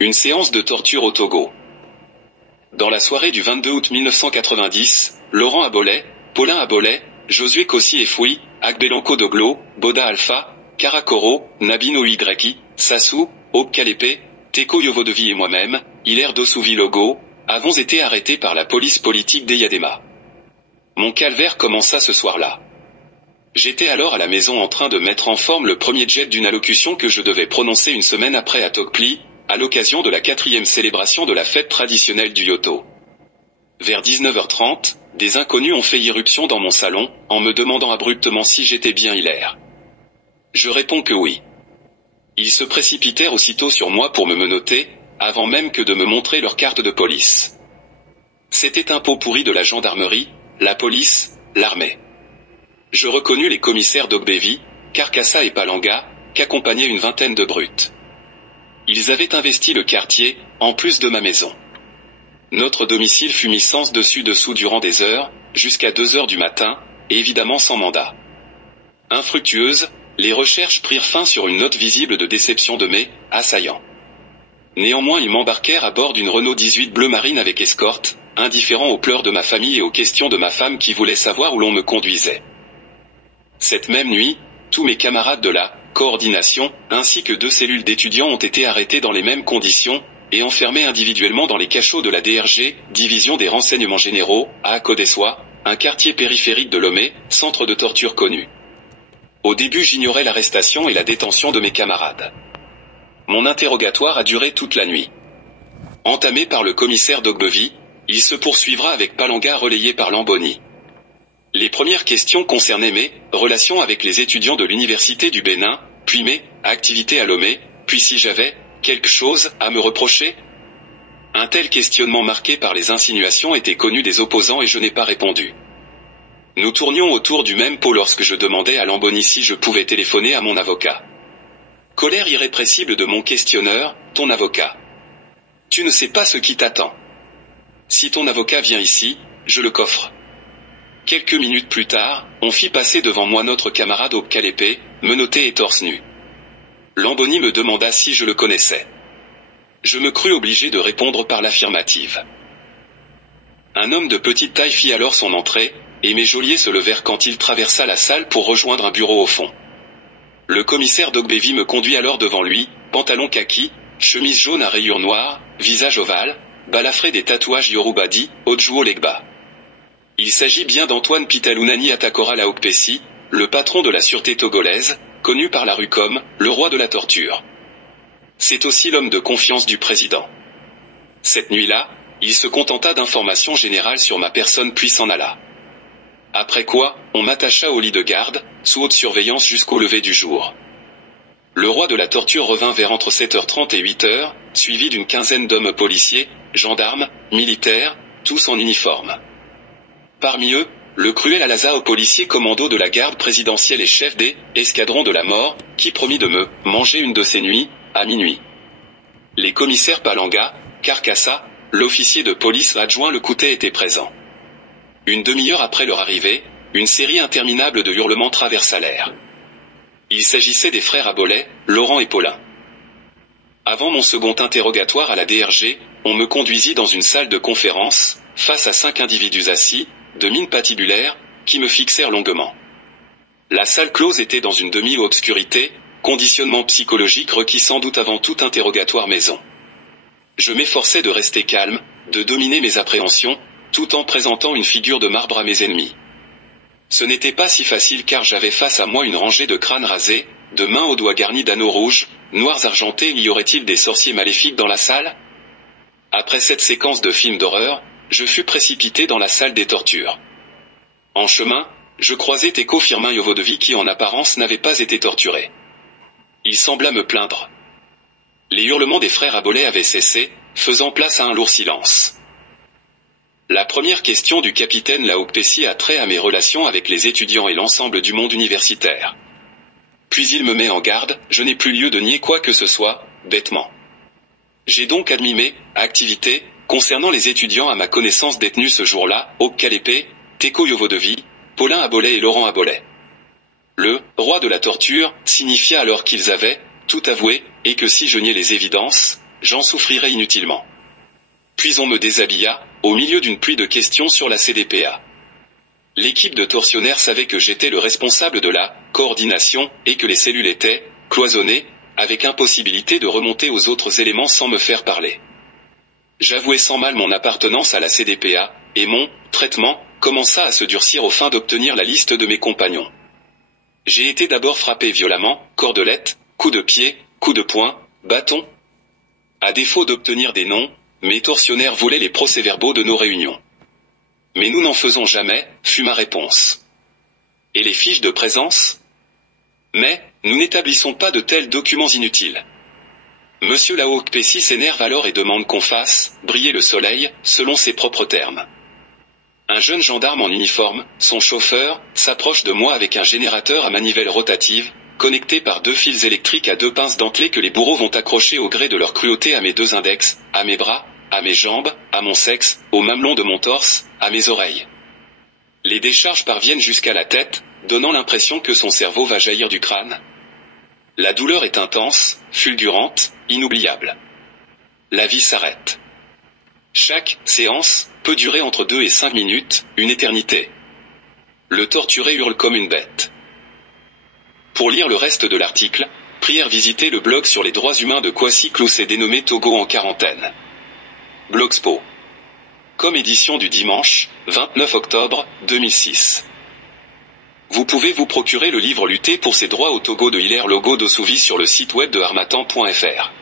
Une séance de torture au Togo. Dans la soirée du 22 août 1990, Laurent Abollet, Paulin Abollet, Josué Kossi Efoui, Agbelanko Doglo, Boda Alpha, Karakoro, Nabino Ygri, Sassou, Aube Kalépé, Teko Yovodevi et moi-même, Hilaire Dosouvi Logo, avons été arrêtés par la police politique d'Eyadema. Mon calvaire commença ce soir-là. J'étais alors à la maison en train de mettre en forme le premier jet d'une allocution que je devais prononcer une semaine après à Tokpli, à l'occasion de la 4e célébration de la fête traditionnelle du Yoto. Vers 19h30, des inconnus ont fait irruption dans mon salon, en me demandant abruptement si j'étais bien Hilaire. Je réponds que oui. Ils se précipitèrent aussitôt sur moi pour me menotter, avant même que de me montrer leur carte de police. C'était un pot pourri de la gendarmerie, la police, l'armée. Je reconnus les commissaires d'Ogbevi, Carcassa et Palanga, qu'accompagnaient une vingtaine de brutes. Ils avaient investi le quartier, en plus de ma maison. Notre domicile fut mis sens dessus-dessous durant des heures, jusqu'à 2 heures du matin, et évidemment sans mandat. Infructueuses, les recherches prirent fin sur une note visible de déception de mes assaillants. Néanmoins ils m'embarquèrent à bord d'une Renault 18 bleu marine avec escorte, indifférent aux pleurs de ma famille et aux questions de ma femme qui voulait savoir où l'on me conduisait. Cette même nuit, tous mes camarades de la coordination, ainsi que 2 cellules d'étudiants ont été arrêtés dans les mêmes conditions, et enfermés individuellement dans les cachots de la DRG, division des renseignements généraux, à Akodessois, un quartier périphérique de Lomé, centre de torture connu. Au début j'ignorais l'arrestation et la détention de mes camarades. Mon interrogatoire a duré toute la nuit. Entamé par le commissaire d'Ogbevi, il se poursuivra avec Palanga relayé par Lamboni. Les premières questions concernaient mes relations avec les étudiants de l'université du Bénin, puis mes activités à Lomé, puis si j'avais quelque chose à me reprocher. Un tel questionnement marqué par les insinuations était connu des opposants et je n'ai pas répondu. Nous tournions autour du même pot lorsque je demandais à Lamboni si je pouvais téléphoner à mon avocat. Colère irrépressible de mon questionneur, ton avocat. Tu ne sais pas ce qui t'attend. Si ton avocat vient ici, je le coffre. Quelques minutes plus tard, on fit passer devant moi notre camarade Aube Kalépé, menotté et torse nu. Lamboni me demanda si je le connaissais. Je me crus obligé de répondre par l'affirmative. Un homme de petite taille fit alors son entrée, et mes geôliers se levèrent quand il traversa la salle pour rejoindre un bureau au fond. Le commissaire d'Ogbevi me conduit alors devant lui, pantalon kaki, chemise jaune à rayures noires, visage ovale, balafré des tatouages Yorubadi, Ojuo Legba. Il s'agit bien d'Antoine Pitalunani Atakora Laokpesi, le patron de la sûreté togolaise, connu par la rue comme le roi de la torture. C'est aussi l'homme de confiance du président. Cette nuit-là, il se contenta d'informations générales sur ma personne puis s'en alla. Après quoi, on m'attacha au lit de garde, sous haute surveillance jusqu'au lever du jour. Le roi de la torture revint vers entre 7h30 et 8h, suivi d'une quinzaine d'hommes policiers, gendarmes, militaires, tous en uniforme. Parmi eux, le cruel Alaza au policier commando de la garde présidentielle et chef des escadrons de la mort, qui promit de me manger une de ces nuits, à minuit. Les commissaires Palanga, Carcassa, l'officier de police adjoint Le Coutet étaient présents. Une demi-heure après leur arrivée, une série interminable de hurlements traversa l'air. Il s'agissait des frères Abollet, Laurent et Paulin. Avant mon second interrogatoire à la DRG, on me conduisit dans une salle de conférence, face à 5 individus assis, de mine patibulaire, qui me fixèrent longuement. La salle close était dans une demi-obscurité, conditionnement psychologique requis sans doute avant tout interrogatoire maison. Je m'efforçais de rester calme, de dominer mes appréhensions, tout en présentant une figure de marbre à mes ennemis. Ce n'était pas si facile car j'avais face à moi une rangée de crânes rasés, de mains aux doigts garnis d'anneaux rouges, noirs argentés. Y aurait-il des sorciers maléfiques dans la salle? Après cette séquence de films d'horreur, je fus précipité dans la salle des tortures. En chemin, je croisai Teko Firmin Yovodevi qui en apparence n'avait pas été torturé. Il sembla me plaindre. Les hurlements des frères Abollet avaient cessé, faisant place à un lourd silence. La première question du capitaine Laokpesi a trait à mes relations avec les étudiants et l'ensemble du monde universitaire. Puis il me met en garde, je n'ai plus lieu de nier quoi que ce soit, bêtement. J'ai donc admis mes activités concernant les étudiants à ma connaissance détenus ce jour-là, Aube Kalépé, Teko Yovodevi, Paulin Abollet et Laurent Abollet. Le roi de la torture signifia alors qu'ils avaient tout avoué, et que si je niais les évidences, j'en souffrirais inutilement. Puis on me déshabilla, au milieu d'une pluie de questions sur la CDPA. L'équipe de tortionnaires savait que j'étais le responsable de la coordination et que les cellules étaient cloisonnées, avec impossibilité de remonter aux autres éléments sans me faire parler. J'avouai sans mal mon appartenance à la CDPA, et mon traitement commença à se durcir aux fins d'obtenir la liste de mes compagnons. J'ai été d'abord frappé violemment, cordelette, coups de pied, coups de poing, bâton. À défaut d'obtenir des noms, mes tortionnaires voulaient les procès-verbaux de nos réunions. Mais nous n'en faisons jamais, fut ma réponse. Et les fiches de présence? Mais, nous n'établissons pas de tels documents inutiles. Monsieur Laoc-Pessis s'énerve alors et demande qu'on fasse briller le soleil, selon ses propres termes. Un jeune gendarme en uniforme, son chauffeur, s'approche de moi avec un générateur à manivelle rotative, connecté par 2 fils électriques à 2 pinces dentelées que les bourreaux vont accrocher au gré de leur cruauté à mes 2 index, à mes bras, à mes jambes, à mon sexe, au mamelon de mon torse, à mes oreilles. Les décharges parviennent jusqu'à la tête, donnant l'impression que son cerveau va jaillir du crâne. La douleur est intense, fulgurante, inoubliable. La vie s'arrête. Chaque séance peut durer entre 2 et 5 minutes, une éternité. Le torturé hurle comme une bête. Pour lire le reste de l'article, prière visiter le blog sur les droits humains de Kwasi Clouset dénommé Togo en quarantaine. Blogspot. Comme édition du dimanche, 29 octobre 2006. Vous pouvez vous procurer le livre Lutter pour ses droits au Togo de Hilaire Logo Dosouvi sur le site web de harmattan.fr.